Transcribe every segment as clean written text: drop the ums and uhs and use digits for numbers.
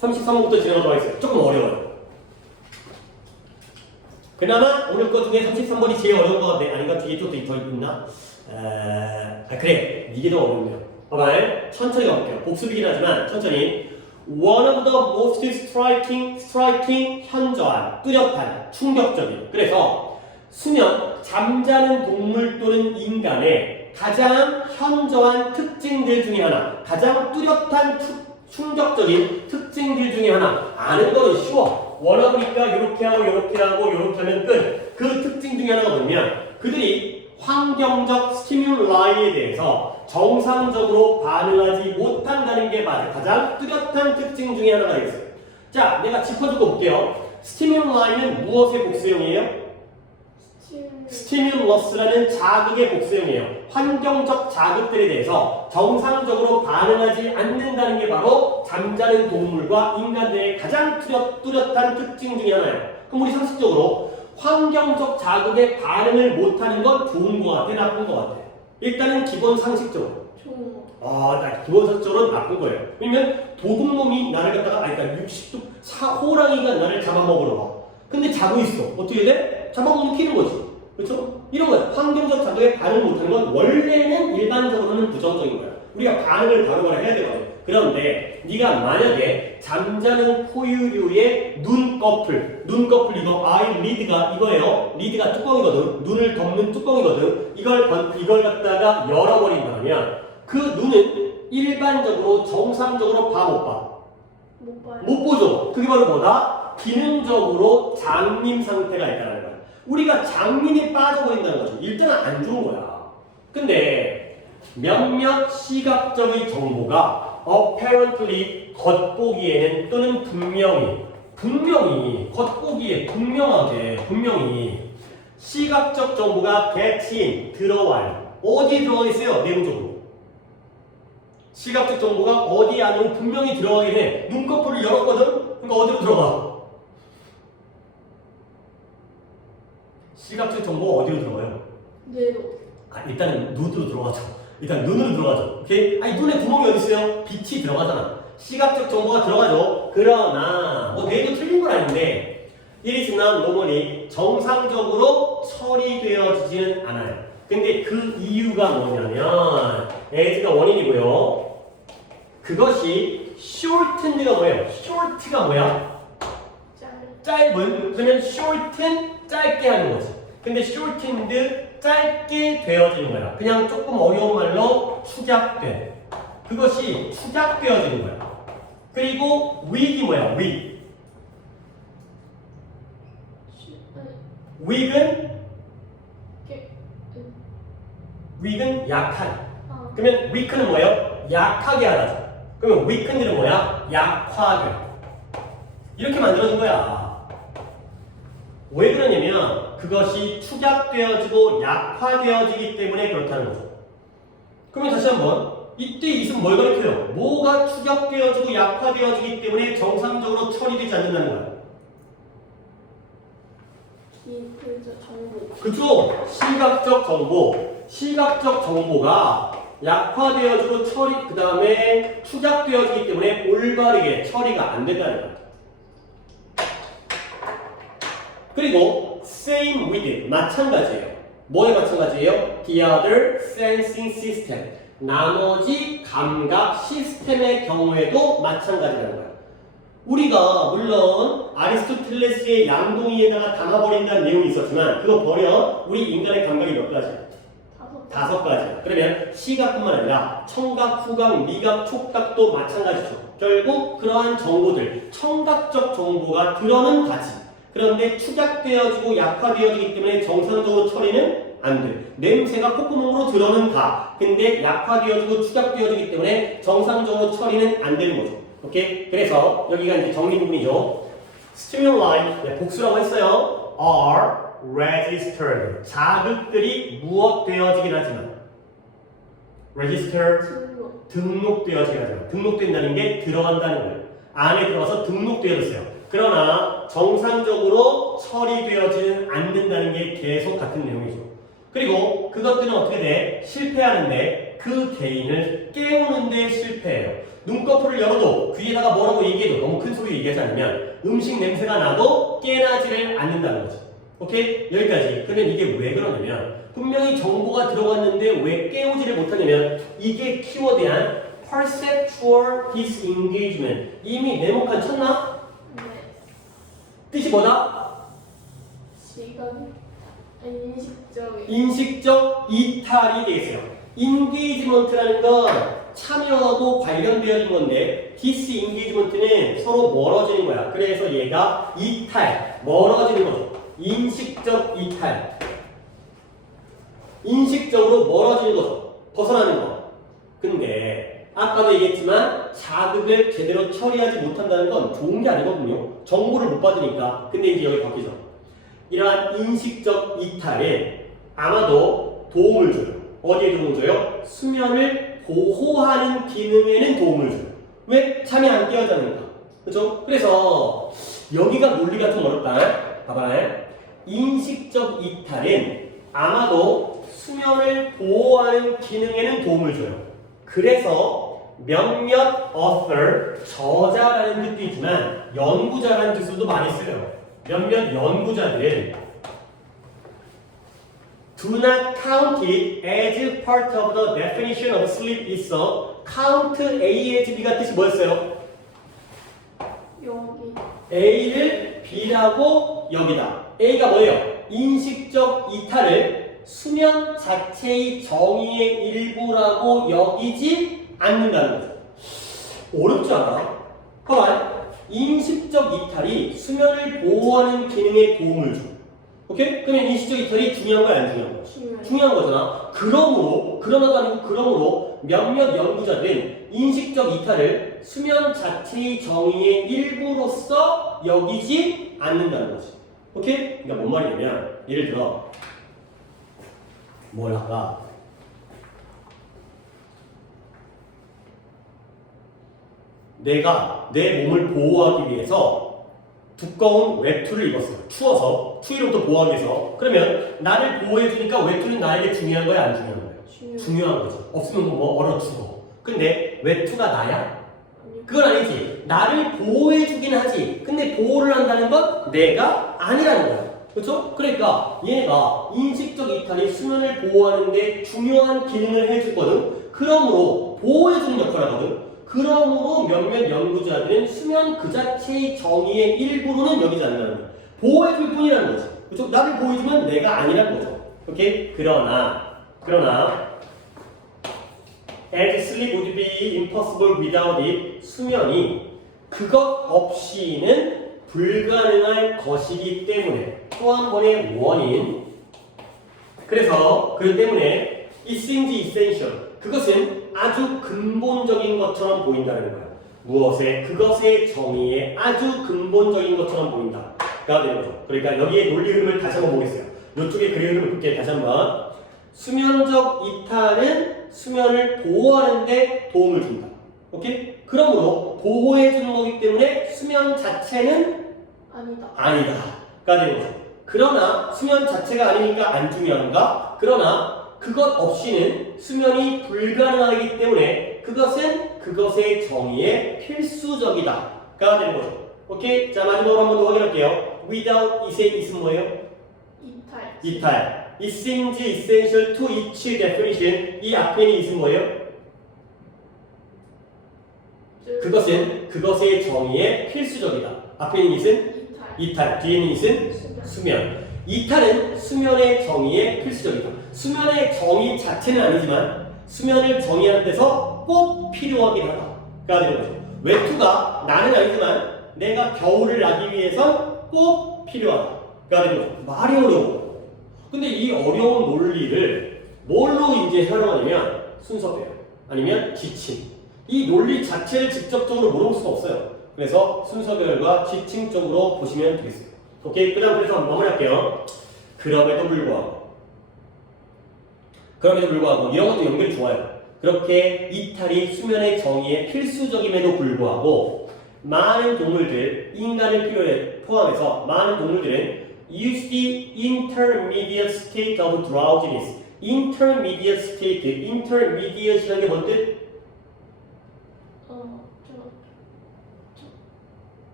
33번부터 진행하도록 하겠습니다. 조금 어려워요. 그나마 오늘 것 중에 33번이 제일 어려운 것 같네. 아닌가? 뒤에 또 더 있나? 그래. 이게 더 어렵네요. 봐봐요. 천천히 가볼게요. 복습이긴 하지만 천천히. One of the most striking, 현저한, 뚜렷한, 충격적인. 그래서 수면, 잠자는 동물 또는 인간의 가장 현저한 특징들 중에 하나, 가장 뚜렷한 충격적인 특징들 중에 하나. 아는 거는 쉬워. 원어보니까 이렇게 하고 이렇게 하고 이렇게 하면 끝. 그 특징 중에 하나가 뭐냐면 그들이 환경적 스티뮬라이에 대해서 정상적으로 반응하지 못한다는 게 가장 뚜렷한 특징 중에 하나가 있어요. 자, 내가 짚어주고 볼게요. 스티뮬라이는 무엇의 복수형이에요? 스티뮬러스라는 자극의 복수형이에요. 환경적 자극들에 대해서 정상적으로 반응하지 않는다는 게 바로 잠자는 동물과 인간들의 가장 뚜렷한 특징 중에 하나예요. 그럼 우리 상식적으로 환경적 자극에 반응을 못하는 건 좋은 것 같아, 나쁜 것 같아? 일단은 기본 상식적으로. 좋은 거. 기본 상식적으로는 나쁜 거예요. 왜냐면 도둑놈이 나를 갖다가, 그러니까 60도, 호랑이가 나를 잡아먹으러 와. 근데 자고 있어. 어떻게 돼? 잡아먹으면 키는 거지. 그렇죠? 이런 거야. 환경적 자극에 반응을 못하는 건 원래는 일반적으로는 부정적인 거야. 우리가 반응을 바로바로 해야 되거든. 그런데 네가 만약에 잠자는 포유류의 눈꺼풀 이거 아이리드가 이거예요. 리드가 뚜껑이거든. 눈을 덮는 뚜껑이거든. 이걸 갖다가 열어버린다면 그 눈은 일반적으로 정상적으로 봐 못 봐? 못 봐요. 못 보죠. 그게 바로 뭐다? 기능적으로 장님 상태가 있다는 거야. 우리가 장민이 빠져버린다는 거죠. 일단은 안 좋은 거야. 근데 몇몇 시각적인 정보가 apparently 겉보기에는 또는 분명히 겉보기에 분명히 시각적 정보가 get in 들어와요. 어디에 들어가 있어요? 내부적으로. 시각적 정보가 어디 안으로 분명히 들어가긴 해. 눈꺼풀을 열었거든? 그러니까 어디로 들어가? 시각적 정보가 어디로 들어가요? 뇌로. 일단은 눈으로 들어가죠. 일단 눈으로 들어가죠. 오케이? 눈에 구멍이 어디 있어요? 빛이 들어가잖아. 시각적 정보가 들어가죠. 그러나 뇌도 틀린 건 아닌데 it is not normally 정상적으로 처리되어지지는 않아요. 근데 그 이유가 뭐냐면 as가 원인이고요. 그것이 shortened가 뭐예요? short가 뭐야? 짧은. 그러면 shorten 짧게 하는 거지. 근데 shortened 짧게 되어지는 거야. 그냥 조금 어려운 말로 축약돼. 그것이 축약되어지는 거야. 그리고 weak이 뭐야? weak은 약한. 그러면 weak는 뭐예요? 약하게 하다죠. 그러면 weakened는 뭐야? 약화돼. 이렇게 만들어진 거야. 왜 그러냐면 그것이 축약되어지고 약화되어지기 때문에 그렇다는 거죠. 그러면 다시 한번 이때 있으면 뭘 가르쳐요? 뭐가 축약되어지고 약화되어지기 때문에 정상적으로 처리되지 않는다는 거야. 정보. 그쵸? 시각적 정보가 약화되어지고 그 다음에 축약되어지기 때문에 올바르게 처리가 안 된다는 거야. 그리고 same with 마찬가지예요. 뭐에 마찬가지예요? The other sensing system. 나머지 감각 시스템의 경우에도 마찬가지라는 거야. 우리가 물론 아리스토텔레스의 양동이에다가 담아버린다는 내용이 있었지만 그거 버려. 우리 인간의 감각이 몇 가지야? 5가지야. 그러면 시각뿐만 아니라 청각, 후각, 미각, 촉각도 마찬가지죠. 결국 그러한 정보들, 청각적 정보가 들어는 가지. 그런데 축약되어지고 약화되어지기 때문에 정상적으로 처리는 안 돼. 냄새가 콧구멍으로 들어는 가. 근데 약화되어지고 축약되어지기 때문에 정상적으로 처리는 안 되는 거죠. 오케이? 그래서 여기가 이제 정리부분이죠. stimuli, 복수라고 했어요. are registered. 자극들이 무엇되어지긴 하지만 registered 등록되어지긴 하지만 등록된다는 게 들어간다는 거예요. 안에 들어가서 등록되어졌어요. 그러나 정상적으로 처리되어지는 않는다는 게 계속 같은 내용이죠. 그리고 그것들은 어떻게 돼? 실패하는데 그 개인을 깨우는데 실패해요. 눈꺼풀을 열어도 귀에다가 뭐라고 얘기해도 너무 큰 소리로 얘기하지 않으면 음식 냄새가 나도 깨나지를 않는다는 거죠. 오케이? 여기까지. 그러면 이게 왜 그러냐면 분명히 정보가 들어갔는데 왜 깨우지를 못하냐면 이게 키워드한 perceptual disengagement. 이미 네모칸 쳤나? 네. 뜻이 뭐다? 시간. 인식적인. 인식적 이탈이 되겠어요. 인게이지먼트라는 건 참여하고 관련되어 있는 건데 디스인게이지먼트는 서로 멀어지는 거야. 그래서 얘가 이탈, 멀어지는 거죠. 인식적 이탈. 인식적으로 멀어지는 거죠. 벗어나는 거. 근데 아까도 얘기했지만 자극을 제대로 처리하지 못한다는 건 좋은 게 아니거든요. 정보를 못 받으니까. 근데 이제 여기 바뀌죠. 이러한 인식적 이탈에 아마도 도움을 줘요. 어디에 도움을 줘요? 수면을 보호하는 기능에는 도움을 줘요. 왜? 잠이 안 깨어자니까. 그렇죠? 그래서 여기가 논리가 좀 어렵다. 봐봐요. 인식적 이탈은 아마도 수면을 보호하는 기능에는 도움을 줘요. 그래서 몇몇 author, 저자라는 뜻도 있지만 연구자라는 뜻으로도 많이 쓰여요. 몇몇 연구자들은 do not count it as part of the definition of sleep 있어. count A as B가 뜻이 뭐였어요? 여기. A를 B라고 여기다. A가 뭐예요? 인식적 이탈을 수면 자체의 정의의 일부라고 여기지 않는다는 거죠. 어렵지 않아? 봐봐. 인식적 이탈이 수면을 보호하는 기능에 도움을 줘. 오케이? 그러면 인식적 이탈이 중요한 거야, 안 중요한 거야? 중요한 거잖아. 그러나도 아니고 그러므로 몇몇 연구자들은 인식적 이탈을 수면 자체의 정의의 일부로서 여기지 않는다는 거지. 오케이? 그러니까 뭔 말이냐면 예를 들어 뭘 할까? 내가 내 몸을 보호하기 위해서 두꺼운 외투를 입었어요. 추워서 추위로부터 보호하기 위해서. 그러면 나를 보호해주니까 외투는 나에게 중요한 거야, 안 중요한 거야? 중요한 거지. 없으면 뭐 얼어 죽어. 근데 외투가 나야? 그건 아니지. 나를 보호해주긴 하지. 근데 보호를 한다는 건 내가 아니라는 거야. 그렇죠? 그러니까 얘가 인식적 이탈이 수면을 보호하는데 중요한 기능을 해주거든. 그러므로 보호해주는 역할을 하거든. 그러므로 몇몇 연구자들은 수면 그 자체의 정의의 일부로는 여기지 않는다는 거야. 보호해줄 뿐이라는 거지. 그렇죠? 나를 보호해주면 내가 아니라는 거죠. 오케이? 그러나 as sleep would be impossible without it. 수면이 그것 없이는 불가능할 것이기 때문에 또 한 번의 원인. 그래서 그 때문에 it seems essential. 그것은 아주 근본적인 것처럼 보인다는 거야. 무엇에? 그것의 정의에 아주 근본적인 것처럼 보인다가 되는 거죠. 그러니까 여기에 논리 흐름을 다시 한번 보겠어요. 이쪽에 그림 흐름을 볼게요. 다시 한번. 수면적 이탈은 수면을 보호하는데 도움을 준다. 오케이? 그러므로 보호해주는 거기 때문에 수면 자체는 아니다가 되는 거죠. 그러나 수면 자체가 아니니까 안 중요한가? 그러나 그것 없이는 수면이 불가능하기 때문에 그것은 그것의 정의에 필수적이다가 되는 거죠. 오케이? 자, 마지막으로 한 번 더 확인할게요. without it의 is은 뭐예요? 이탈. It seems essential to each definition. 이 앞에 있는 it은 뭐예요? 그것은 그것의 정의에 필수적이다. 앞에 있는 it은 이탈. 뒤에 있는 it은 수면. 이탈은 수면의 정의에 필수적이다. 수면의 정의 자체는 아니지만 수면을 정의하는 데서 꼭 필요하긴 하다가 되는 거죠. 외투가 나는 아니지만 내가 겨울을 나기 위해선 꼭 필요하다가 되는 거죠. 말이 어려워. 근데 이 어려운 논리를 뭘로 이제 활용하냐면 순서대로 아니면 지침. 이 논리 자체를 직접적으로 물어볼 수가 없어요. 그래서 순서별과 지침적으로 보시면 되겠어요. 오케이? 그 다음 그래서 마무리할게요. 그럼에도 불구하고 이런 것도 연결이 좋아요. 그렇게 이탈이 수면의 정의에 필수적임에도 불구하고 많은 동물들, 인간을 필요해 포함해서 많은 동물들은 use the intermediate state of drowsiness. intermediate state. intermediate라는 게 뭔 뜻?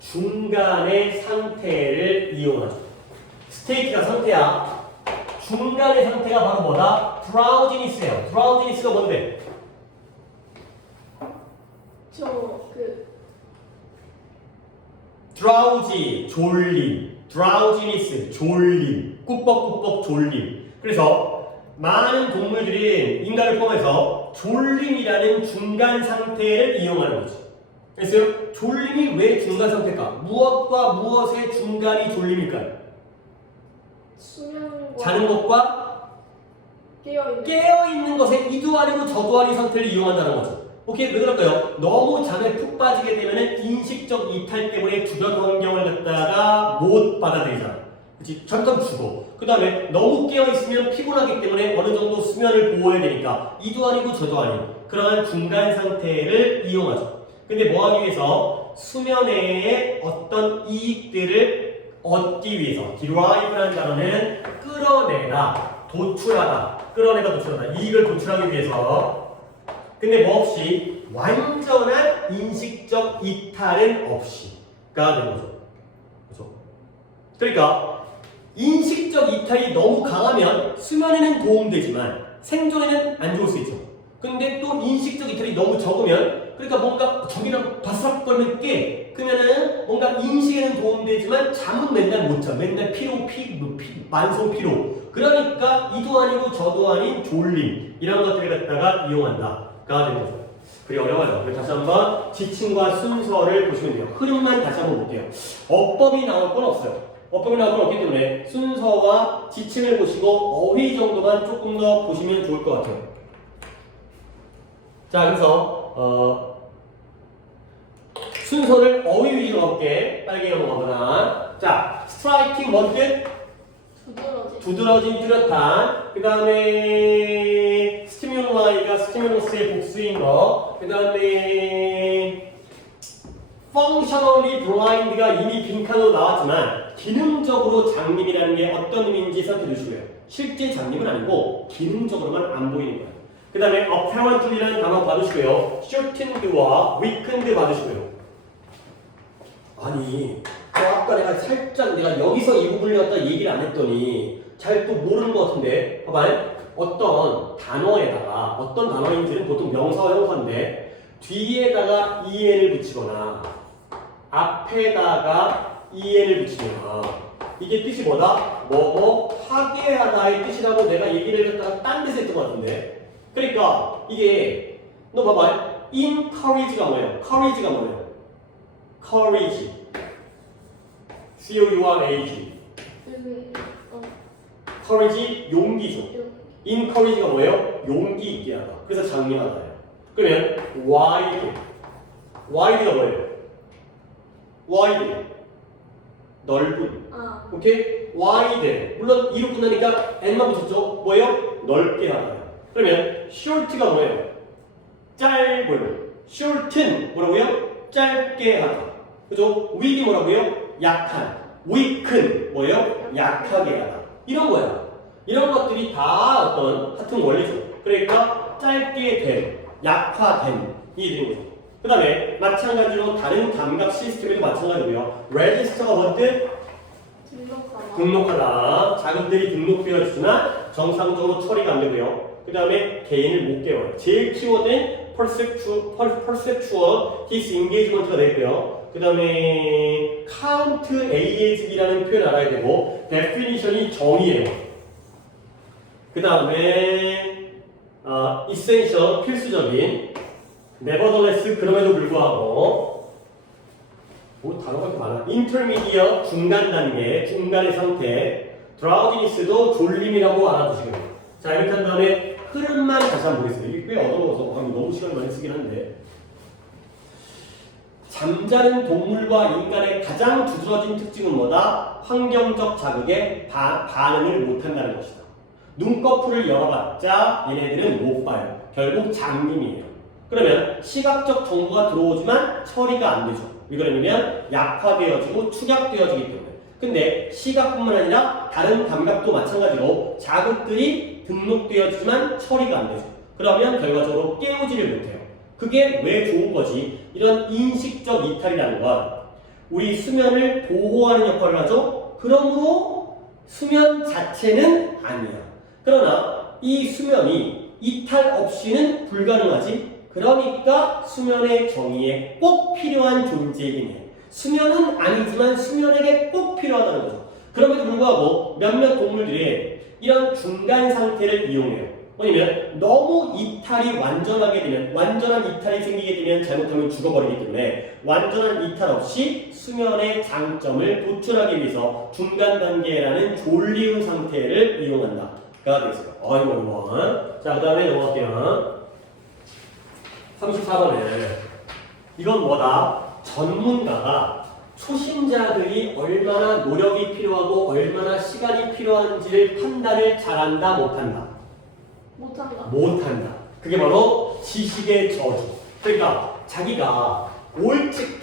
중간의 상태를 이용하죠. state가 상태야. 중간의 상태가 바로 뭐다? drowsiness예요. drowsiness가 뭔데? drowsy, 졸림. drowsiness, 졸림. 꾸벅꾸벅 졸림. 그래서 많은 동물들이 인간을 포함해서 졸림이라는 중간 상태를 이용하는 거지. 그래서 졸림이 왜 중간 상태일까? 무엇과 무엇의 중간이 졸림일까요? 수면과 자는 것과 깨어있는 것의 이도 아니고 저도 아닌 상태를 이용한다는 거죠. 오케이, 왜 그럴까요? 너무 잠에 푹 빠지게 되면은 인식적 이탈 때문에 주변 환경을 갖다가 못 받아들이잖아. 그치? 잠깐 죽어. 그 다음에 너무 깨어있으면 피곤하기 때문에 어느 정도 수면을 보호해야 되니까 이도 아니고 저도 아닌 그러한 중간 상태를 이용하죠. 근데 뭐 하기 위해서? 수면의 어떤 이익들을 얻기 위해서. derive라는 단어는 끌어내다, 도출하다, 끌어내다, 도출하다. 이익을 도출하기 위해서. 근데 뭐 없이? 완전한 인식적 이탈은 없이가 되는 거죠. 그렇죠? 그러니까 인식적 이탈이 너무 강하면 수면에는 도움되지만 생존에는 안 좋을 수 있죠. 근데 또 인식적 이탈이 너무 적으면 그러니까 뭔가 저기랑 바삭거리면 깨. 그러면은 뭔가 인식에는 도움되지만 잠은 맨날 못 자. 맨날 만성 피로. 그러니까 이도 아니고 저도 아닌 졸림. 이런 것들을 갖다가 이용한다가 되는 거죠. 그게 어려워요. 그래서 다시 한번 지침과 순서를 보시면 돼요. 흐름만 다시 한번 볼게요. 어법이 나올 건 없어요. 어법이 나올 건 없기 때문에 순서와 지침을 보시고 어휘 정도만 조금 더 보시면 좋을 것 같아요. 자, 그래서 순서를 어휘 위주로 가볼게. 빨리 넘어가거나. 자, 스트라이킹 뭔 뜻? 두드러진, 뚜렷한. 그 다음에 스티뮬라이가 스티뮬러스의 복수인 거. 그 다음에 functionally blind가 이미 빈칸으로 나왔지만 기능적으로 장님이라는 게 어떤 의미인지 생각해 주시고요. 실제 장님은 아니고 기능적으로만 안 보이는 거예요. 그 다음에 apparently라는 단어 받으시고요. certainly와 weakened 받으시고요. 아니, 아까 내가 살짝 내가 여기서 이 부분을 갖다 얘기를 안 했더니 잘 또 모르는 것 같은데 봐봐요. 어떤 단어에다가 어떤 단어인지는 보통 명사와 형사인데 뒤에다가 en을 붙이거나 앞에다가 en을 붙이거나 이게 뜻이 뭐다? 뭐뭐 하게 하다의 뜻이라고 내가 얘기를 갖다가 딴 데서 했던 것 같은데 그러니까 이게 너 봐봐요. encourage가 뭐예요? courage가 뭐예요? courage C-O-U-R-A-G courage 용기죠. encourage가 뭐예요? 용기 있게 하다. 그래서 장려하다예요. 그러면 wide가 뭐예요? wide 넓은. 오케이? wide 물론 이로 끝나니까 n만 붙였죠. 뭐예요? 넓게 하다. 그러면 short가 뭐예요? 짧은. shorten 뭐라고요? 짧게 하다. 그죠? weak이 뭐라고요? 약한. weaken 뭐예요? 약하게 하다. 이런 거야. 이런 것들이 다 어떤 같은 원리죠. 그러니까 짧게 된, 약화된 이 되는 거죠. 그 다음에 마찬가지로 다른 감각 시스템에도 마찬가지고요. register가 뭔 뜻? 등록하다. 자금들이 등록되어지지만 정상적으로 처리가 안 되고요. 그 다음에 개인을 못 깨워요. 제일 키워드는 perceptual disengagement가 되고요. 그 다음에 count AS이라는 표현 알아야 되고 definition이 정의예요. 그 다음에 essential 필수적인 nevertheless 그럼에도 불구하고 뭐 단어가 이렇게 많아. intermediate 중간 단계 중간의 상태 drowsiness도 졸림이라고 알아두시고요. 자 이렇게 한 다음에 흐름만 다시 한번 보겠습니다. 이게 꽤 어려워서 너무 시간을 많이 쓰긴 한데 잠자는 동물과 인간의 가장 두드러진 특징은 뭐다? 환경적 자극에 반응을 못한다는 것이다. 눈꺼풀을 열어봤자 얘네들은 못 봐요. 결국 장님이에요. 그러면 시각적 정보가 들어오지만 처리가 안 되죠. 왜 그러냐면 약화되어지고 축약되어지기 때문에. 근데 시각뿐만 아니라 다른 감각도 마찬가지로 자극들이 등록되었지만 처리가 안 되죠. 그러면 결과적으로 깨우지를 못해요. 그게 왜 좋은 거지? 이런 인식적 이탈이라는 건 우리 수면을 보호하는 역할을 하죠. 그러므로 수면 자체는 아니야. 그러나 이 수면이 이탈 없이는 불가능하지. 그러니까 수면의 정의에 꼭 필요한 존재이긴 해. 수면은 아니지만 수면에게 꼭 필요하다는 거죠. 그럼에도 불구하고 몇몇 동물들이 이런 중간 상태를 이용해요. 뭐냐면 너무 이탈이 완전하게 되면, 완전한 이탈이 생기게 되면 잘못하면 죽어버리기 때문에 완전한 이탈 없이 수면의 장점을 도출하기 위해서 중간 단계라는 졸리운 상태를 이용한다. 가 되겠어요. 어이구. 자, 그 다음에 넘어갈게요. 34번에 이건 뭐다? 전문가가 초심자들이 얼마나 노력이 필요하고 얼마나 시간이 필요한지를 판단을 잘한다, 못한다? 못한다. 못한다. 그게 바로 지식의 저주. 그러니까 자기가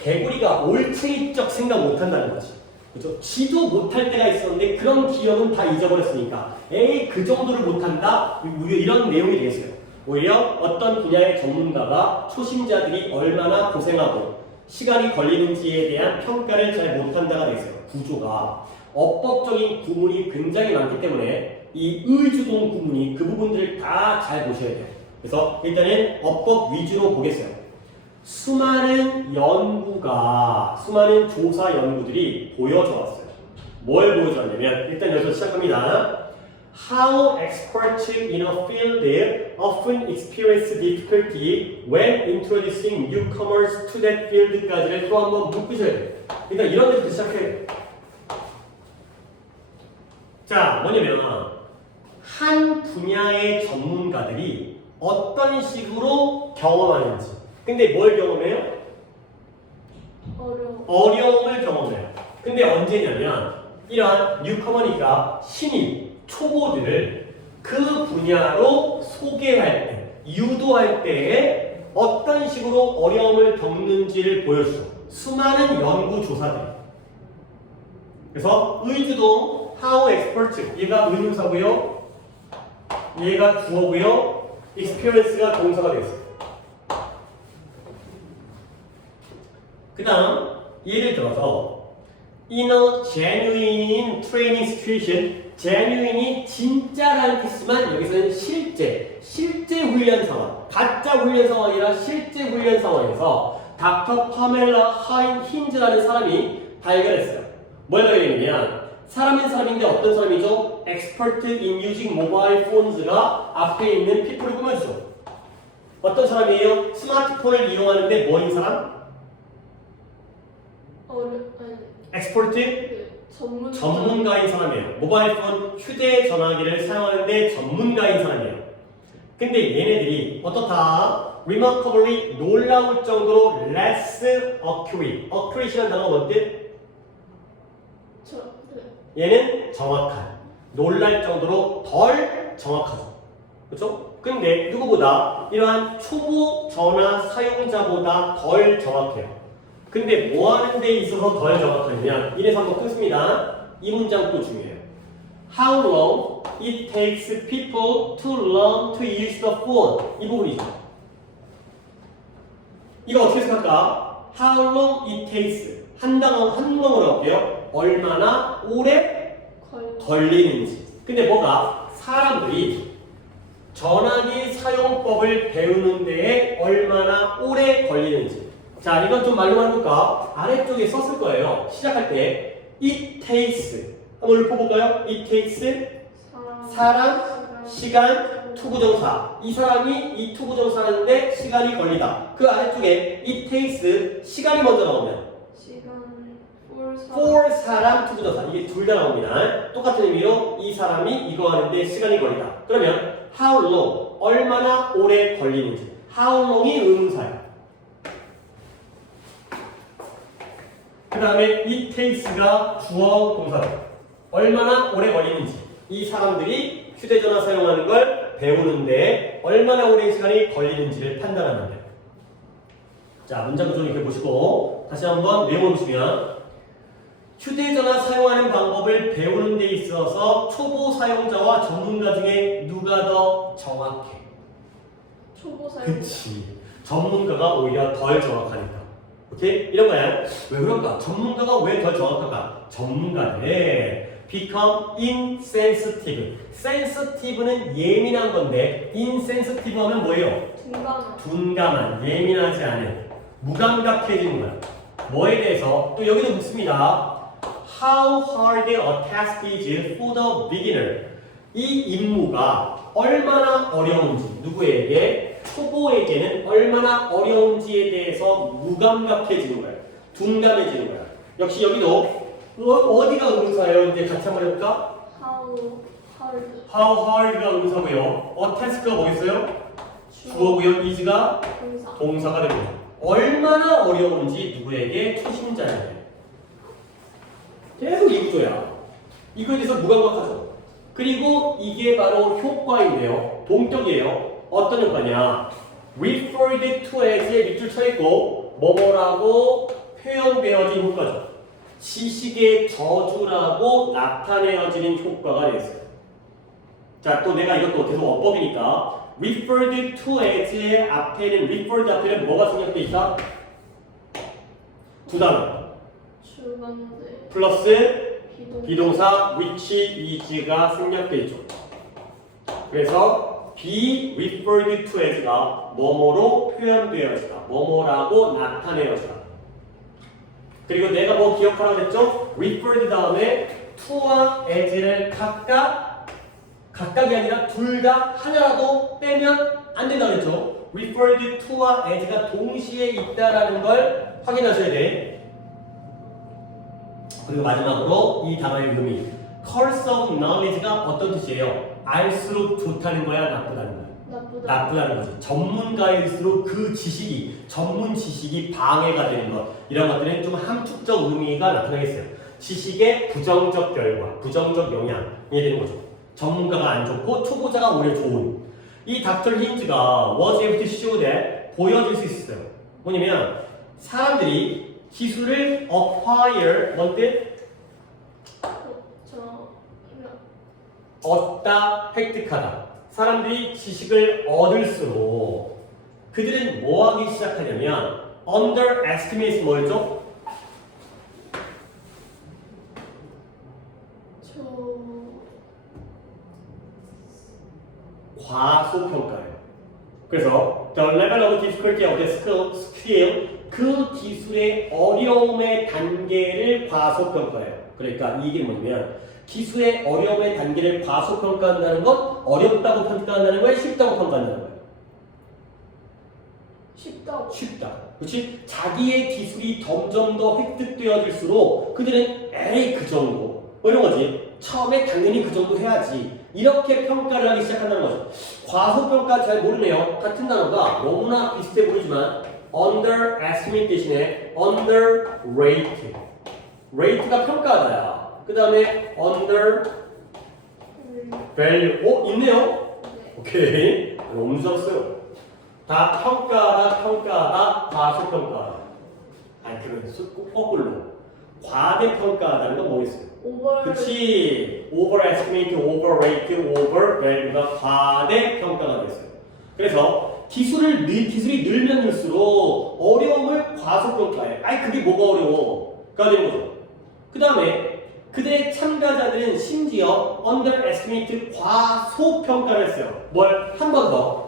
개구리가 올챙이적 생각 못한다는 거지. 그죠? 지도 못할 때가 있었는데 그런 기억은 다 잊어버렸으니까 에이 그 정도를 못한다? 이런 내용이 되겠어요. 오히려 어떤 분야의 전문가가 초심자들이 얼마나 고생하고 시간이 걸리는지에 대한 평가를 잘 못한다가 되겠어요. 구조가 어법적인 구문이 굉장히 많기 때문에 이 의주동 구문이 그 부분들을 다 잘 보셔야 돼요. 그래서 일단은 어법 위주로 보겠어요. 수많은 조사 연구들이 보여줘 왔어요. 뭘 보여줬냐면 일단 여기서 시작합니다. How experts in a field often experience difficulty when introducing newcomers to that field까지를 또 한번 묶으셔야 돼요. 일단 이런 데부터 시작해요. 자, 뭐냐면 한 분야의 전문가들이 어떤 식으로 경험하는지. 근데 뭘 경험해요? 어려움을 경험해요. 근데 언제냐면 이러한 뉴커머니까 신입, 초보들을 그 분야로 소개할 때, 유도할 때에 어떤 식으로 어려움을 겪는지를 보여주죠. 수많은 연구조사들. 그래서 의주동 how expert 얘가 의문사고요. 얘가 주어고요. experience가 동사가 되겠어요. 그 다음 예를 들어서 in a genuine training situation genuine이 진짜라는 뜻이지만 여기서는 실제 훈련 상황 가짜 훈련 상황이 아니라 실제 훈련 상황에서 닥터 파멜라 힌즈라는 사람이 발견했어요. 뭘 발견했냐면 사람인데 어떤 사람이죠? expert in using mobile phones가 앞에 있는 people을 꾸며주죠. 어떤 사람이에요? 스마트폰을 이용하는데 뭐인 사람? 엑스퍼트? 전문가인 사람이에요. 모바일폰 휴대전화기를 사용하는데 전문가인 사람이에요. 근데 얘네들이 어떻다? remarkably 놀라울 정도로 less accurate. accurate이라는 단어가 뭔데? 얘는 정확한. 놀랄 정도로 덜 정확하죠. 그렇죠? 근데 누구보다 이러한 초보 전화 사용자보다 덜 정확해요. 근데 뭐 하는 데 있어서 덜 정확하냐면 이래서 한번 끊습니다. 이 문장 또 중요해요. How long it takes people to learn to use the phone. 이 부분이죠. 이거 어떻게 생각할까? How long it takes. 한 단어로 어때요? 얼마나 오래 걸리는지. 근데 뭐가? 사람들이 전화기 사용법을 배우는 데에 얼마나 오래 걸리는지. 자, 이건 좀 말로 해볼까? 아래쪽에 썼을 거예요. 시작할 때 it takes 한번 읊어볼까요? it takes 사람, 시간, 투부정사. 이 사람이 이 투부정사하는데 시간이 걸리다. 그 아래쪽에 it takes 시간이 먼저 나오면 for 사람, 투부정사. 이게 둘 다 나옵니다. 똑같은 의미로 이 사람이 이거 하는데 시간이 걸리다. 그러면 how long 얼마나 오래 걸리는지. how long이 의문사예요. 그 다음에 it takes가 주어 동사예요. 얼마나 오래 걸리는지. 이 사람들이 휴대전화 사용하는 걸 배우는데 얼마나 오랜 시간이 걸리는지를 판단하는 거예요. 자, 문장 구조 이렇게 보시고 다시 한번 내용을 보시면 휴대전화 사용하는 방법을 배우는 데 있어서 초보 사용자와 전문가 중에 누가 더 정확해? 초보 사용. 그치. 전문가가 오히려 덜 정확하니까. 오케이? 이런 거야. 왜 그럴까? 전문가가 왜 덜 정확할까? 전문가는 become insensitive. sensitive는 예민한 건데 insensitive 하면 뭐예요? 둔감. 둔감한, 예민하지 않은, 무감각해지는 거야. 뭐에 대해서? 또 여기도 묻습니다. How hard a task is for the beginner. 이 임무가 얼마나 어려운지, 누구에게? 초보에게는 얼마나 어려운지에 대해서 무감각해지는 거야. 둔감해지는 거야. 역시 여기도 어디가 의문사예요? 이제 같이 한번 해볼까? How hard. How hard가 의문사고요. task가 뭐겠어요? 주어고요. is가 동사. 동사가 됩니다. 얼마나 어려운지 누구에게? 초심자에게. 계속 이 구조야. 이거에 대해서 무감각하죠. 그리고 이게 바로 효과인데요. 동격이에요. 어떤 효과냐? referred to as에 밑줄 쳐있고 뭐뭐라고 표현되어진 효과죠. 지식의 저주라고 나타내어지는 효과가 되었어요. 자, 또 내가 이것도 계속 어법이니까 referred to as의 앞에는 referred 앞에는 뭐가 생략돼 있다? 두 단어 주관대. 플러스 비동. 비동사 which is가 생략돼 있죠. 그래서 be referred to as가 뭐뭐로 표현되어지다, 뭐뭐라고 나타내어지다. 그리고 내가 뭐 기억하라고 했죠? referred 다음에 to와 as를 각각이 아니라 둘 다 하나라도 빼면 안 된다고 했죠? referred to와 as가 동시에 있다라는 걸 확인하셔야 돼. 그리고 마지막으로 이 단어의 의미 curse of knowledge가 어떤 뜻이에요? 알수록 좋다는 거야, 나쁘다는 거야? 나쁘다는 거지. 전문가일수록 그 지식이, 전문 지식이 방해가 되는 것, 이런 것들은 좀 함축적 의미가 나타나겠어요. 지식의 부정적 결과, 부정적 영향이 되는 거죠. 전문가가 안 좋고 초보자가 오히려 좋은. 이 닥터 힌즈가 was able to show that 보여줄 수 있어요. 뭐냐면 사람들이 기술을 acquire, 뭔 뜻? 얻다, 획득하다. 사람들이 지식을 얻을수록 그들은 뭐 하기 시작하냐면 underestimate 뭐였죠? 과소평가예요. 그래서 the level of difficulty of the skill 그 기술의 어려움의 단계를 과소평가해요. 그러니까 이게 뭐냐면 기술의 어려움의 단계를 과소평가한다는 건 어렵다고 평가한다는 거예요? 쉽다고 평가한다는 거예요? 쉽다. 그렇지? 자기의 기술이 점점 더 획득되어질수록 그들은 에이 그 정도 뭐 이런 거지. 처음에 당연히 그 정도 해야지. 이렇게 평가를 하기 시작한다는 거죠. 과소평가 잘 모르네요. 같은 단어가 너무나 비슷해 보이지만 underestimate 대신에 underrate. rate가 평가하다야. 그 다음에 under value. 있네요? 오케이. 너무 잘했어요. 다 평가하다, 과소평가하다. 아니, 그건 거꾸로. 과대평가하다는 건 뭐겠어요? 그치. overestimate, overrate, overvalue가 과대평가가 됐어요. 그래서 기술이 늘면 늘수록 어려움을 과소평가해. 아니, 그게 뭐가 어려워? 가 되는 거죠. 그 다음에 그들의 참가자들은 심지어 underestimate 과소평가를 했어요. 뭘? 한 번 더.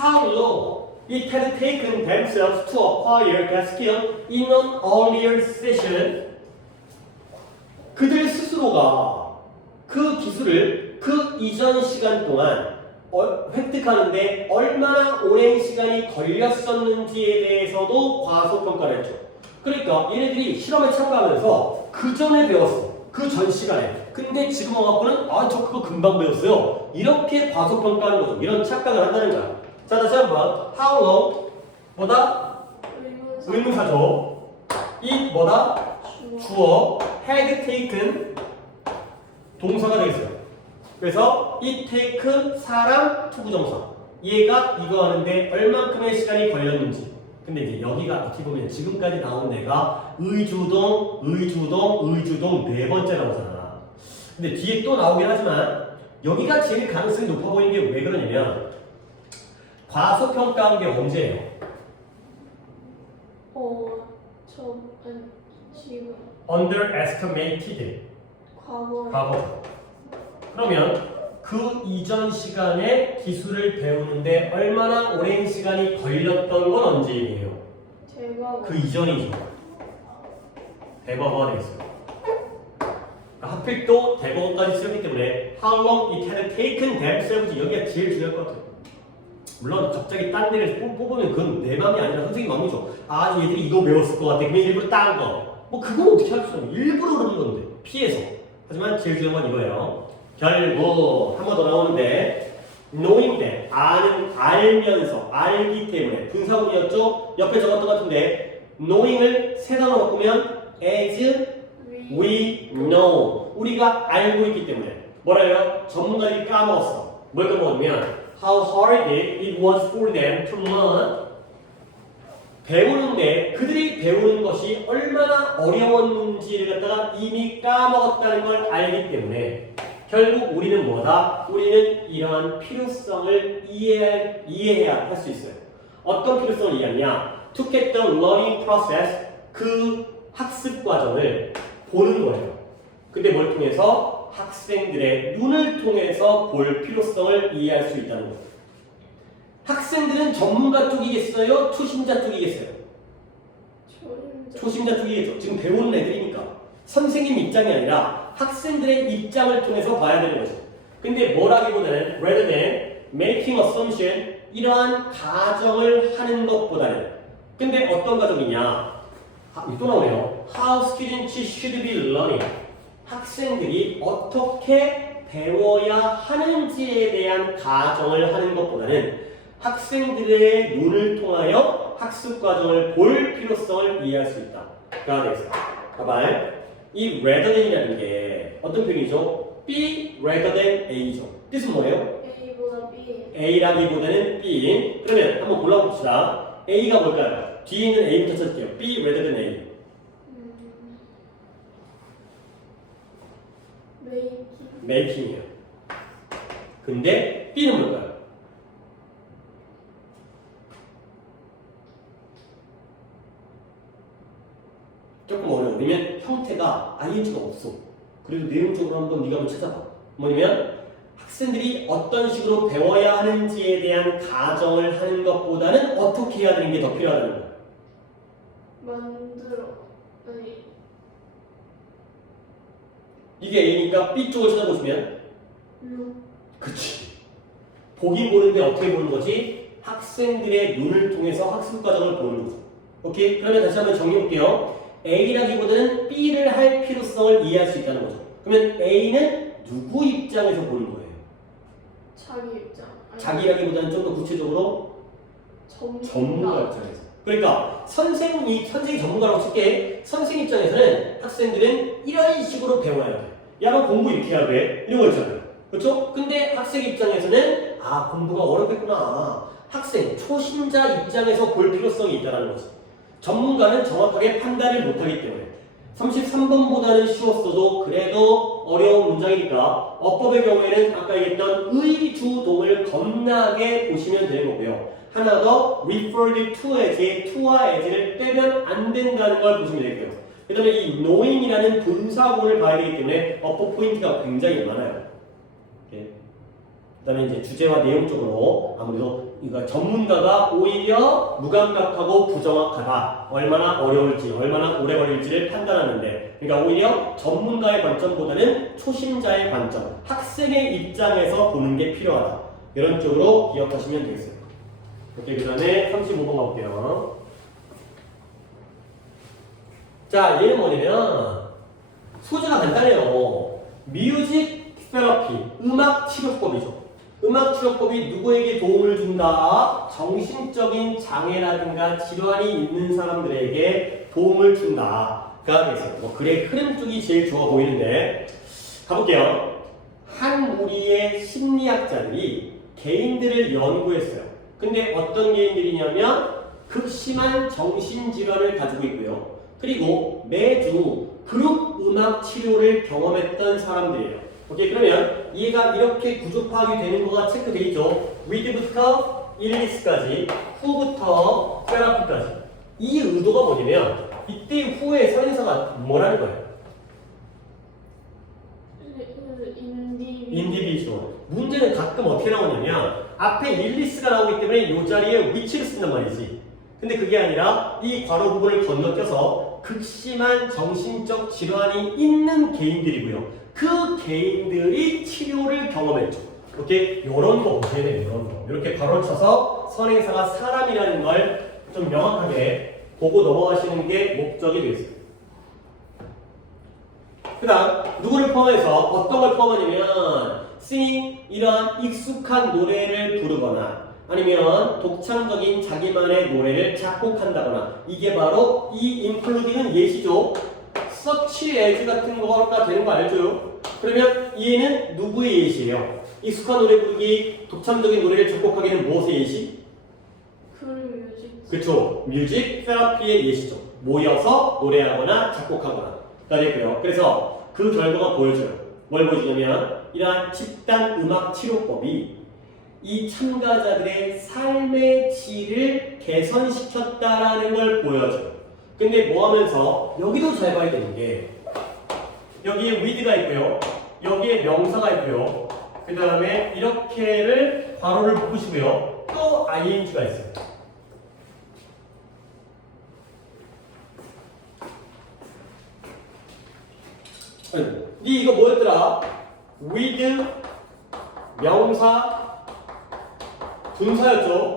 How long it has taken themselves to acquire that skill in an earlier session. 그들 스스로가 그 기술을 그 이전 시간 동안 획득하는데 얼마나 오랜 시간이 걸렸었는지에 대해서도 과소평가를 했죠. 그러니까 얘네들이 실험에 참가하면서 그 전에 배웠어. 그 전 시간에. 근데 지금 와갖고는 저 그거 금방 배웠어요. 이렇게 과소평가하는 거죠. 이런 착각을 한다는 거야. 자, 다시 한번. How long 보다 의문사죠. it 뭐다? 주어. had taken 동사가 되겠어요. 그래서 it take 사람 투부정사. 얘가 이거 하는데 얼만큼의 시간이 걸렸는지. 근데 이제 여기가 어떻게 보면 지금까지 나온 애가 의주동, 의주동, 의주동 네 번째 나오잖아. 근데 뒤에 또 나오긴 하지만 여기가 제일 가능성이 높아 보이는 게 왜 그러냐면 과소평가한 게 언제예요? 아니, 지금 underestimated. 과거 과거. 그러면 그 이전 시간에 기술을 배우는데 얼마나 오랜 시간이 걸렸던 건 언제예요? 제가 그 이전이죠. 대법원에 있어요. 하필 또 대법원까지 쓰였기 때문에 how long it had taken themselves 여기가 제일 중요할 것 같아요. 물론 갑자기 딴 데를 뽑으면 그건 내 맘이 아니라 선생님 맘이죠. 아 얘들이 이거 배웠을 것 같아. 그냥 일부러 딴 거. 뭐 그건 어떻게 할 수 없어. 일부러 그러는 건데 피해서. 하지만 제일 중요한 건 이거예요. 결국 한 번 더 나오는데 knowing that 알면서 알기 때문에 분사구문이었죠. 옆에 적었던 것 같은데 knowing을 세 단어 바꾸면 as we know 우리가 알고 있기 때문에 뭐라요? 전문가들이 까먹었어. 뭘 까먹었냐면 how hard it was for them to learn 배우는데 그들이 배우는 것이 얼마나 어려웠는지를 갖다가 이미 까먹었다는 걸 알기 때문에 결국 우리는 뭐다? 우리는 이러한 필요성을 이해해야 할 수 있어요. 어떤 필요성을 이해하냐? To get the learning process 그 학습 과정을 보는 거예요. 근데 뭘 통해서? 학생들의 눈을 통해서 볼 필요성을 이해할 수 있다는 거예요. 학생들은 전문가 쪽이겠어요? 초심자 쪽이겠어요? 초심자 쪽이겠죠. 지금 배우는 애들이니까. 선생님 입장이 아니라 학생들의 입장을 통해서 봐야 되는 거죠. 근데 뭐라기보다는 rather than making assumption 이러한 가정을 하는 것보다는 근데 어떤 가정이냐? 또 나오네요. How students should be learning 학생들이 어떻게 배워야 하는지에 대한 가정을 하는 것보다는 학생들의 눈을 통하여 학습 과정을 볼 필요성을 이해할 수 있다. 가 되겠어요. 봐봐요. 이 rather than이라는 게 어떤 표현이죠? B rather than A죠. 뜻은 뭐예요? A보다 B A라기보다는 B. 그러면 한번 골라봅시다. A가 뭘까요? 뒤에 있는 A부터 찾을게요. B rather than A. 메이킹이에요. 근데 B는 뭘까요? 조금 어려워. 왜냐면 형태가 ing가 없어. 그래도 내용적으로 한번 네가 한번 찾아봐. 뭐냐면 학생들이 어떤 식으로 배워야 하는지에 대한 가정을 하는 것보다는 어떻게 해야 되는 게 더 필요하다는 거야. 아니 이게 A니까 B 쪽을 찾아보시면 그치. 보긴 보는데 어떻게 보는 거지? 학생들의 눈을 통해서 학습 과정을 보는 거죠. 오케이? 그러면 다시 한번 정리해볼게요. A라기보다는 B를 할 필요성을 이해할 수 있다는 거죠. 그러면 A는 누구 입장에서 보는 거예요? 자기 입장 자기라기보다는 좀 더 구체적으로 전문가 입장에서. 그러니까 선생님 전문가라고 칠게. 선생님 입장에서는 학생들은 이런 식으로 배워야 돼. 야, 너 공부 이렇게 해야 돼. 이런 거 있잖아요. 그렇죠? 근데 학생 입장에서는 아, 공부가 어렵겠구나. 학생, 초심자 입장에서 볼 필요성이 있다는 거지. 전문가는 정확하게 판단을 못하기 때문에 33번보다는 쉬웠어도 그래도 어려운 문장이니까 어법의 경우에는 아까 얘기했던 의주동을 겁나게 보시면 되는 거고요. 하나 더 referred to as의 to와 as를 빼면 안 된다는 걸 보시면 되고요. 그 다음에 이 knowing이라는 분사구문을 봐야 되기 때문에 어법 포인트가 굉장히 많아요. 그 다음에 이제 주제와 내용적으로 아무래도 그러니까 전문가가 오히려 무감각하고 부정확하다. 얼마나 어려울지, 얼마나 오래 걸릴지를 판단하는데 그러니까 오히려 전문가의 관점보다는 초심자의 관점, 학생의 입장에서 보는 게 필요하다. 이런 쪽으로 기억하시면 되겠어요. 오케이, 그 다음에 35번 가볼게요. 자, 얘는 뭐냐면 소재가 간단해요. 뮤직 테라피, 음악 치료법이죠. 음악 치료법이 누구에게 도움을 준다? 정신적인 장애라든가 질환이 있는 사람들에게 도움을 준다. 가 되겠어요. 뭐 글의 흐름 쪽이 제일 좋아 보이는데 가볼게요. 한 무리의 심리학자들이 개인들을 연구했어요. 근데 어떤 개인들이냐면 극심한 정신질환을 가지고 있고요. 그리고 매주 그룹 음악 치료를 경험했던 사람들이에요. 오케이, 그러면 얘가 이렇게 구조 파악이 되는 거가 체크되어 있죠. with부터 일리스까지, who부터 therapy까지. 이 의도가 뭐냐면 이때 후에 선행사가 뭐라는 거예요? individual. 문제는 가끔 어떻게 나오냐면 앞에 일리스가 나오기 때문에 이 자리에 which를 쓴단 말이지. 근데 그게 아니라 이 괄호 부분을 건너뛰어서 극심한 정신적 질환이 있는 개인들이고요. 그 개인들이 치료를 경험했죠. 오케이? 요런 거 보셔야 돼요. 요런 거. 이렇게 괄호를 쳐서 선행사가 사람이라는 걸 좀 명확하게 보고 넘어가시는 게 목적이 되겠습니다. 그 다음 누구를 포함해서 어떤 걸 포함하냐면 sing 이러한 익숙한 노래를 부르거나 아니면 독창적인 자기만의 노래를 작곡한다거나 이게 바로 이 include는 예시죠. such as 같은 거가 되는 거 알죠? 그러면 얘는 누구의 예시예요? 익숙한 노래 부르기, 독창적인 노래를 작곡하기는 무엇의 예시? 그렇죠. 뮤직 테라피의 예시죠. 모여서 노래하거나 작곡하거나 가 됐고요. 그래서 그 결과가 보여줘요. 뭘 보여주냐면 이러한 집단 음악 치료법이 이 참가자들의 삶의 질을 개선시켰다라는 걸 보여줘요. 근데 뭐 하면서 여기도 잘 봐야 되는 게 여기에 with가 있고요. 여기에 명사가 있고요. 그 다음에 이렇게를 괄호를 묶으시고요. 또 ing가 있어요. 이거 뭐였더라? with 명사 분사였죠.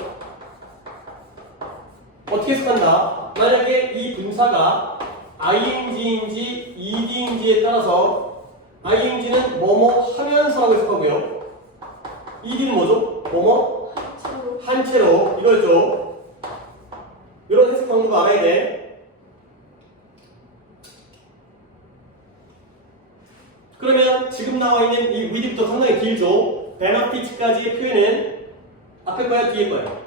어떻게 해석한다? 만약에 이 분사가 ing인지 ed인지에 따라서 ing는 뭐뭐 하면서라고 해석하고요. ed는 뭐죠? 뭐뭐 한 채로 이거였죠. 이런 해석 방법 알아야 돼. 그러면 지금 나와 있는 이 with부터 상당히 길죠. benefits까지의 표현은 앞에 거야, 뒤에 거야?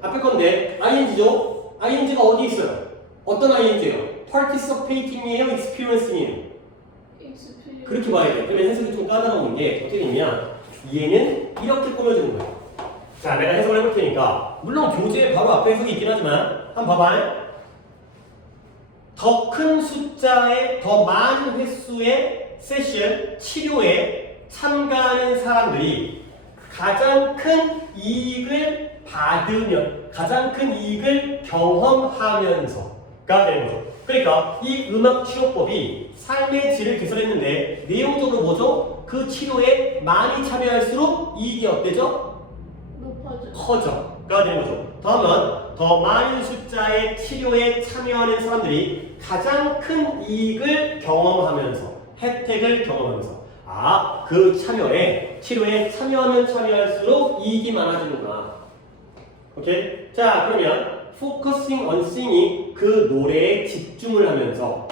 앞에 건데 ing죠? ing가 어디 있어요? 어떤 ing예요? participating이에요? experiencing이에요? 그렇게 봐야 돼. 그러면 해석이 좀 까다로운 게 어떻게 되냐면 얘는 이렇게 꾸며주는 거예요. 자, 내가 해석을 해볼 테니까 물론 교재에 바로 앞에 해석이 있긴 하지만 한번 봐봐요. 더 큰 숫자의 더 많은 횟수의 세션, 치료에 참가하는 사람들이 가장 큰 이익을 받으면, 가장 큰 이익을 경험하면서가 되는 거죠. 그러니까 이 음악 치료법이 삶의 질을 개선했는데 내용적으로 뭐죠? 그 치료에 많이 참여할수록 이익이 어때죠? 커져가 되는 거죠. 다음은 더 많은 숫자의 치료에 참여하는 사람들이 가장 큰 이익을 경험하면서 혜택을 경험하면서 그 참여에 치료에 참여하면 참여할수록 이익이 많아지는구나. 오케이? 자, 그러면 focusing on singing 그 노래에 집중을 하면서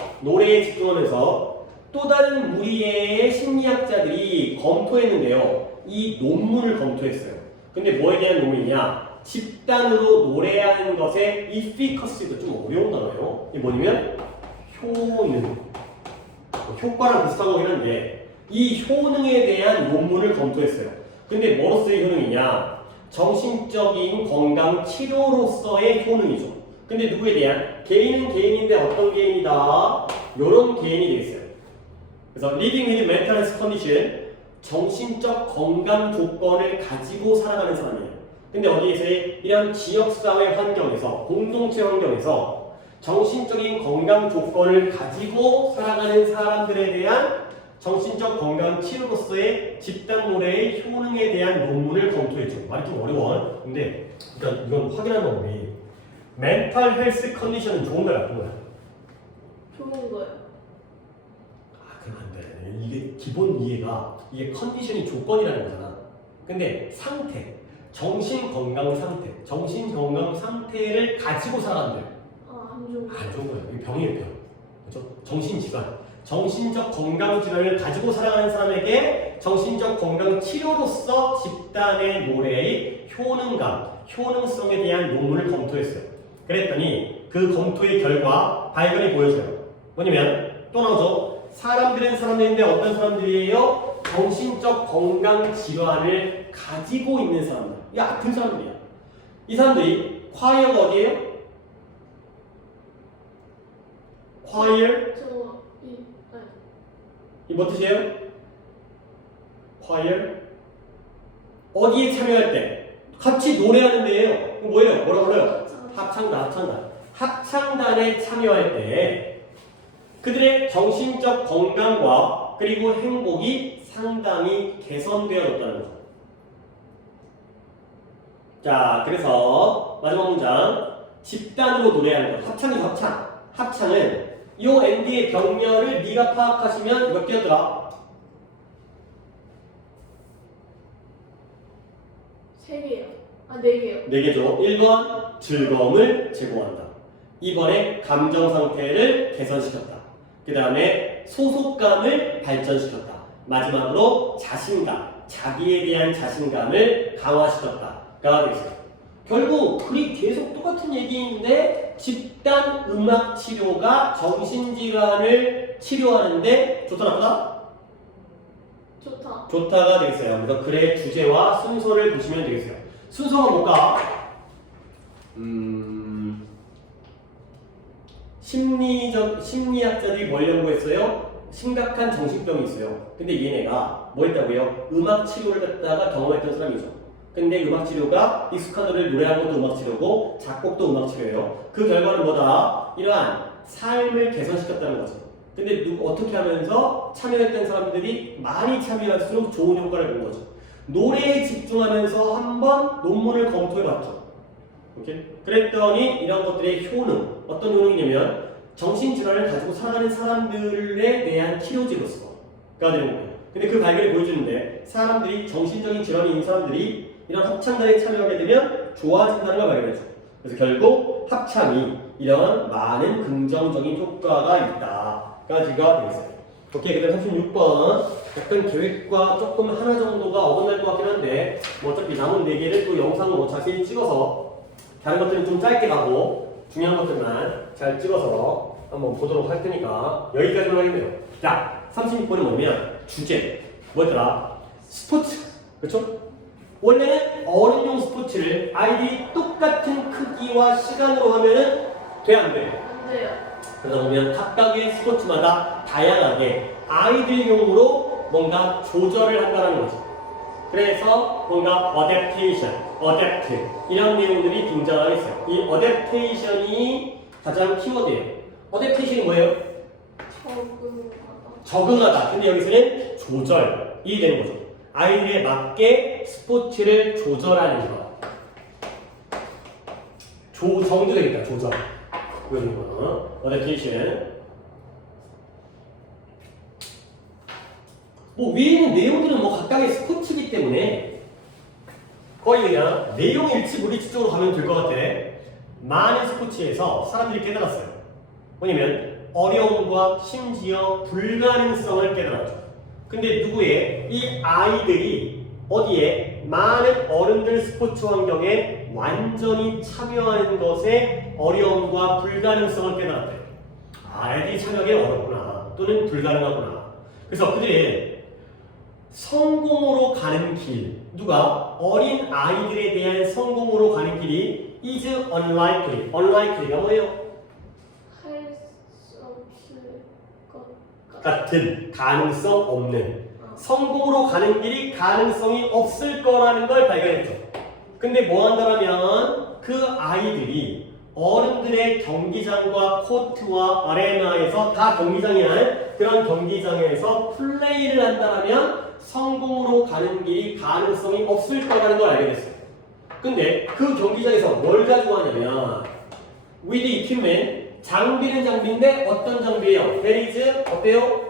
또 다른 무리의 심리학자들이 검토했는데요. 이 논문을 검토했어요. 근데 뭐에 대한 논문이냐? 집단으로 노래하는 것의 efficacy도 좀 어려운 단어예요. 이게 뭐냐면 효능, 효과랑 비슷한 거긴 한데 이 효능에 대한 논문을 검토했어요. 근데 뭐로서의 효능이냐? 정신적인 건강 치료로서의 효능이죠. 근데 누구에 대한? 개인은 개인인데 어떤 개인이다? 이런 개인이 되겠어요. 그래서 living with mental health condition, 정신적 건강 조건을 가지고 살아가는 사람이에요. 근데 어디에서 이런 지역사회 환경에서, 공동체 환경에서 정신적인 건강 조건을 가지고 살아가는 사람들에 대한 정신적 건강 치료로서의 집단 노래의 효능에 대한 논문을 검토했죠. 말이 좀 어려워. 근데 일단 이건 확인하는 방법이 멘탈 헬스 컨디션은 좋은 거야, 나쁜 거야? 좋은 거예요. 그럼 안 돼. 이게 기본 이해가 이게 컨디션이 조건이라는 거잖아. 근데 상태, 정신 건강 상태를 가지고 살아간대. 안 좋은 거야. 이게 병이에요, 병. 그렇죠? 정신질환. 정신적 건강 질환을 가지고 살아가는 사람에게 정신적 건강 치료로서 집단의 노래의 효능감, 효능성에 대한 논문을 검토했어요. 그랬더니 그 검토의 결과 발견이 보여줘요. 뭐냐면 또 나오죠. 사람들인데 어떤 사람들이에요? 정신적 건강 질환을 가지고 있는 사람들. 이 아픈 사람들이야. 이 사람들이 콰이어가 어디예요? 콰이어? 이 뭐 뜻이에요? 콰이어? 어디에 참여할 때? 같이 노래하는 데예요. 뭐예요? 뭐라 그래요? 합창단. 합창단에 참여할 때 그들의 정신적 건강과 그리고 행복이 상당히 개선되어졌다는 거죠. 자, 그래서 마지막 문장. 집단으로 노래하는 것. 합창이죠, 합창. 합창은 이 엔드의 병렬을 네가 파악하시면 몇 개더라? 3개요. 4개요. 4개죠. 1번 즐거움을 제공한다. 2번에 감정 상태를 개선시켰다. 그 다음에 소속감을 발전시켰다. 마지막으로 자신감, 자기에 대한 자신감을 강화시켰다가 되겠어요. 결국 글이 계속 똑같은 얘기인데 집단 음악 치료가 정신질환을 치료하는데 좋다 나쁘다? 좋다. 좋다가 되겠어요. 그래서 글의 주제와 순서를 보시면 되겠어요. 순서가 뭘까? 심리학자들이 뭘 연구했어요? 심각한 정신병이 있어요. 근데 얘네가 뭐 했다고요? 음악 치료를 갖다가 경험했던 사람이죠. 근데 음악 치료가 익숙한 노래를 노래하는 것도 음악 치료고 작곡도 음악 치료예요. 그 결과는 뭐다? 이러한 삶을 개선시켰다는 거죠. 근데 어떻게 하면서 참여했던 사람들이 많이 참여할수록 좋은 효과를 본 거죠. 노래에 집중하면서 한번 논문을 검토해봤죠. 오케이? 그랬더니 이런 것들의 효능, 어떤 효능이냐면 정신질환을 가지고 살아가는 사람들에 대한 치료제로서가 되는 거예요. 근데 그 발견을 보여주는데 사람들이 정신적인 질환이 있는 사람들이 이런 합창단에 참여하게 되면 좋아진다는 걸 발견했죠. 그래서 결국 합창이 이런 많은 긍정적인 효과가 있다까지가 되겠어요. 오케이, 그 다음 36번. 약간 계획과 조금 하나 정도가 어긋날 것 같긴 한데 뭐 어차피 남은 4개를 또 영상으로 자세히 찍어서 다른 것들은 좀 짧게 가고 중요한 것들만 잘 찍어서 한번 보도록 할 테니까 여기까지만 하겠네요. 자, 36번은 뭐냐면 주제 뭐였더라? 스포츠. 그렇죠? 원래는 어른용 스포츠를 아이들이 똑같은 크기와 시간으로 하면은 돼, 안 돼? 안 돼요. 그러다 보면 각각의 스포츠마다 다양하게 아이들용으로 뭔가 조절을 한다는 거죠. 그래서 뭔가 adaptation, adapt 이런 내용들이 등장하겠어요. 이 adaptation이 가장 키워드예요. adaptation이 뭐예요? 적응하다. 근데 여기서는 조절이 되는 거죠. 아이들에 맞게 스포츠를 조절하는 것. 조정도 되겠다. 조절. 그런 거. adaptation. 뭐 위에 있는 내용들은 뭐 각각의 스포츠이기 때문에 거의 그냥 내용 일치불일치 쪽으로 가면 될 것 같아. 많은 스포츠에서 사람들이 깨달았어요. 뭐냐면 어려움과 심지어 불가능성을 깨달았죠. 근데 누구의? 이 아이들이 어디에? 많은 어른들 스포츠 환경에 완전히 참여하는 것에 어려움과 불가능성을 깨달았대요. 아, 애들이 참여하기 어렵구나. 또는 불가능하구나. 그래서 그들이 성공으로 가는 길, 누가? 어린 아이들에 대한 성공으로 가는 길이 is unlikely. unlikely가 뭐예요? 할 수 없을 것 같은, 가능성 없는. 성공으로 가는 길이 가능성이 없을 거라는 걸 발견했죠. 근데 뭐 한다면 그 아이들이 어른들의 경기장과 코트와 아레나에서 다 경기장이란 그런 경기장에서 플레이를 한다면 성공으로 가는 길이 가능성이 없을 거라는 걸 알게 됐어요. 근데 그 경기장에서 뭘 가지고 하냐면 with equipment, 장비는 장비인데 어떤 장비예요? That is 어때요?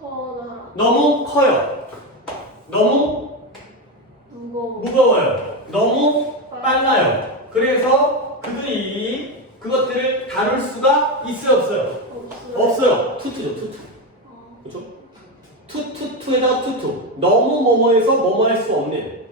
커나 너무 커요. 너무 무거워요. 너무 빨라요. 그래서 그들이 그것들을 다룰 수가 있어요, 없어요? 없어요. 없어요. 투투죠, 투투. 그렇죠? 투에다가 투. 너무 뭐뭐해서 뭐뭐 할 수 없는.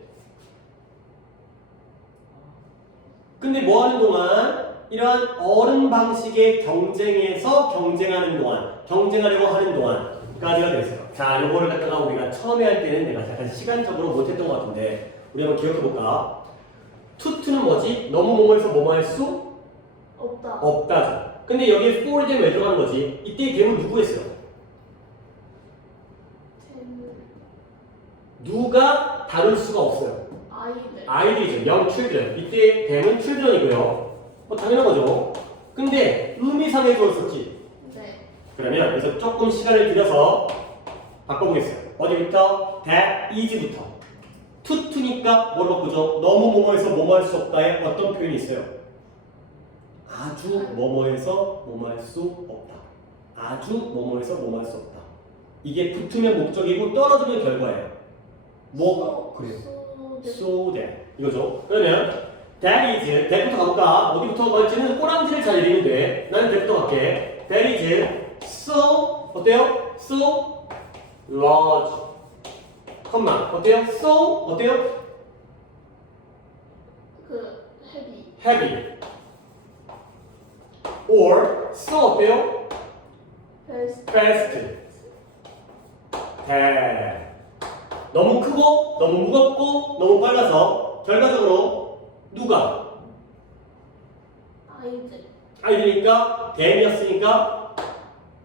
근데 뭐 하는 동안? 이러한 어른 방식의 경쟁에서 경쟁하는 동안, 경쟁하려고 하는 동안까지가 되겠어요. 자, 요거를 갖다가 우리가 처음에 할 때는 내가 약간 시간적으로 못했던 것 같은데, 우리 한번 기억해볼까? 투는 뭐지? 너무 뭐뭐해서 뭐뭐 할 수 없다. 없다죠. 근데 여기에 for them 왜 들어가는 거지? 이때 them은 누구 했어요? 누가 다룰 수가 없어요. 아이들. 아이들이죠. young children. 이때 them은 children이고요. 당연한 거죠. 근데 의미상에 들어있었지. 네. 그러면 그래서 조금 시간을 들여서 바꿔보겠어요. 어디부터? that is부터. 투니까 뭐로 바꾸죠? 너무 뭐뭐해서 뭐뭐 할 수 없다에 어떤 표현이 있어요? 아주 뭐뭐해서 뭐뭐 할 수 없다. 아주 뭐뭐해서 뭐뭐 할 수 없다. 이게 붙으면 목적이고 떨어지면 결과예요. 뭐가? 그래요. So that. 이거죠. 그러면 that is, that부터 가볼까? 어디부터 갈지는 꼬랑지를 잘 읽으면 돼. 나는 that부터 갈게. That is so, 어때요? So large. 컴마, 어때요? So, 어때요? 그 헤비. Heavy. Or so 어때요? 베스트. Fast. 너무 크고, 너무 무겁고, 너무 빨라서 결과적으로 누가? 아이들. 아이들이니까 댐이었으니까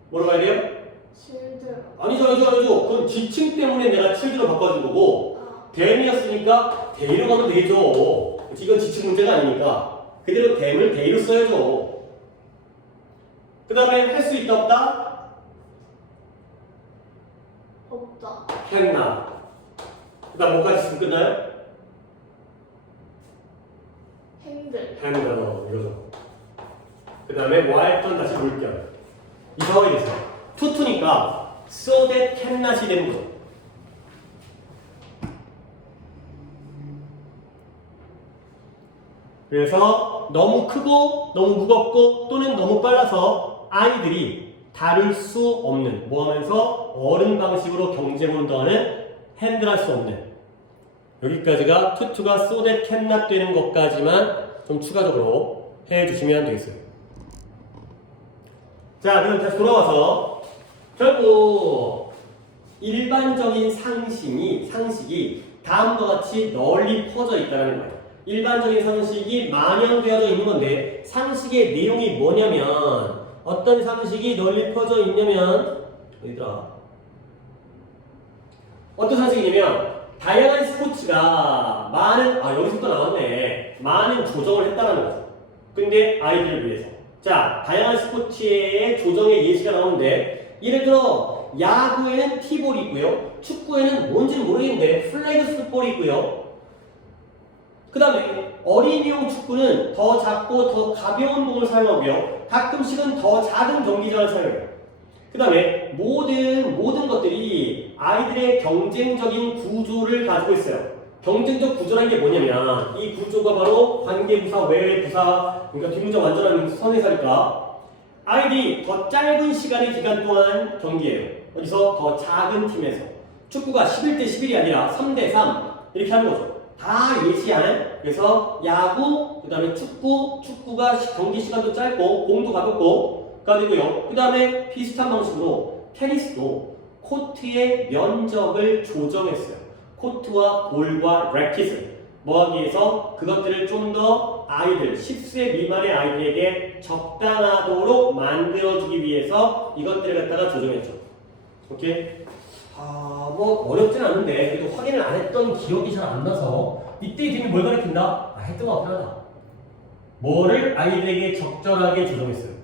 뭐로 가야 돼요? children. 아니죠. 그건 지칭 때문에 내가 칠드로 바꿔준 거고 아, 댐이었으니까 데이로 가면 되겠죠. 이건 지칭 문제가 아니니까 그대로 댐을 데이로 써야죠. 그 다음에 할 수 있다 없다? 없다. 했나. 그 다음 뭐까지 있으면 끝나요? 핸들. handle 이거죠. 그 다음에 whileton 다시 물결. 이 상황이 됐어요. 투니까 so that can not이 되는 거죠. 그래서 너무 크고 너무 무겁고 또는 너무 빨라서 아이들이 다룰 수 없는 뭐 하면서 어른 방식으로 경쟁을 운동하는 핸들할 수 없는 여기까지가 투가 so that can not 되는 것까지만 좀 추가적으로 해주시면 되겠어요. 자, 그럼 다시 돌아와서 결국 일반적인 상식이 다음과 같이 널리 퍼져 있다는 거예요. 일반적인 상식이 만연되어져 있는 건데 상식의 내용이 뭐냐면 어떤 상식이 널리 퍼져 있냐면 어디더라? 어떤 상식이냐면 다양한 스포츠가 많은 여기서부터 나왔네. 많은 조정을 했다는 거죠. 근데 아이들을 위해서. 자, 다양한 스포츠의 조정의 예시가 나오는데 예를 들어 야구에는 티볼이 있고요. 축구에는 뭔지는 모르겠는데 플래그 풋볼이 있고요. 그 다음에 어린이용 축구는 더 작고 더 가벼운 공을 사용하고요. 가끔씩은 더 작은 경기장을 사용해요. 그 다음에 모든 것들이 아이들의 경쟁적인 구조를 가지고 있어요. 경쟁적 구조라는 게 뭐냐면 이 구조가 바로 관계부사, 외부사, 그러니까 뒷문장 완전한 선회사니까 아이들이 더 짧은 기간 동안 경기해요. 어디서? 더 작은 팀에서. 축구가 11대 11이 아니라 3대 3 이렇게 하는 거죠. 다 예시하는. 그래서 야구, 그 다음에 축구가 경기 시간도 짧고 공도 가볍고 가 되고요. 그 다음에 비슷한 방식으로 테니스도 코트의 면적을 조정했어요. 코트와 볼과 래킷을 뭐하기 위해서 그것들을 좀 더 아이들 10세 미만의 아이들에게 적당하도록 만들어주기 위해서 이것들을 갖다가 조정했죠. 오케이? 뭐 어렵진 않은데 그래도 확인을 안 했던 기억이 잘 안 나서 이때 팀이 뭘 가르친다? 했던 거 같긴 하다. 뭐를 아이들에게 적절하게 조정했어요?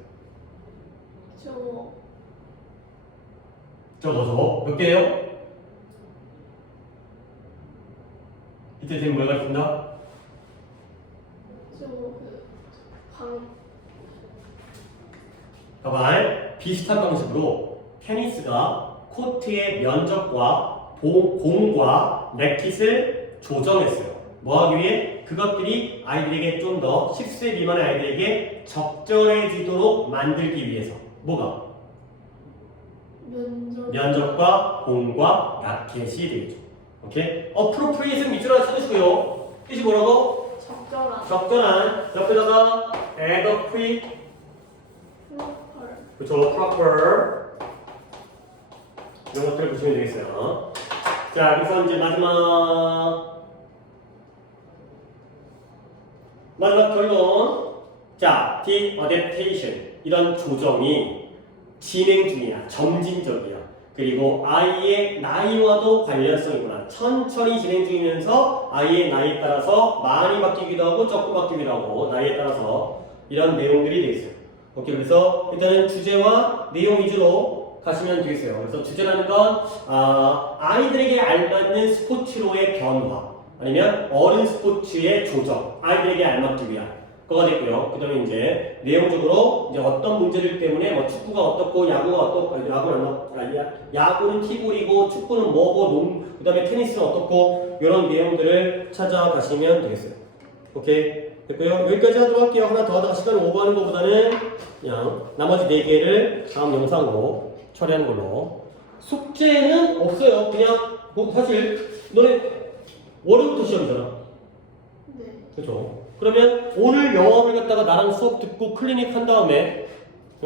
저거 몇 개예요? 이때 팀이 뭘 가르친다? 봐봐. 비슷한 방식으로 테니스가 코트의 면적과 공과 래킷을 조정했어요. 뭐 하기 위해? 그것들이 아이들에게 좀 더 10세 미만의 아이들에게 적절해지도록 만들기 위해서. 뭐가? 면적과 공과 라켓이 되겠죠. 오케이? appropriate은 밑줄 하나 쳐주시고요. 뜻이 뭐라고? 적절한. 적절한. 옆에다가 adequate. 프로퍼. 그렇죠. proper. 이런 것들을 보시면 되겠어요. 자, 그래서 이제 마지막 결론. 자, the adaptation. 이런 조정이 진행 중이야. 점진적이야. 그리고 아이의 나이와도 관련성이구나. 천천히 진행 중이면서 아이의 나이에 따라서 많이 바뀌기도 하고 적고 바뀌기도 하고 나이에 따라서 이런 내용들이 되어 있어요. 오케이, 그래서 일단은 주제와 내용 위주로 가시면 되겠어요. 그래서 주제라는 건 아이들에게 알맞는 스포츠로의 변화 아니면 어른 스포츠의 조정, 아이들에게 알맞기 위한 거가 됐고요. 그 다음에 이제 내용적으로 이제 어떤 문제들 때문에 뭐 축구가 어떻고 야구가 어떻고 야구는 티볼이고 축구는 뭐고 그 다음에 테니스는 어떻고 이런 내용들을 찾아가시면 되겠어요. 오케이 됐고요. 여기까지 하도록 할게요. 하나 더 하다가 시간을 오버하는 것보다는 그냥 나머지 4개를 다음 영상으로 처리하는 걸로. 숙제는 없어요. 그냥 뭐 사실 너네 월요일부터 시험이잖아. 네. 그렇죠. 그러면 오늘 영어를 갖다가 나랑 수업 듣고 클리닉 한 다음에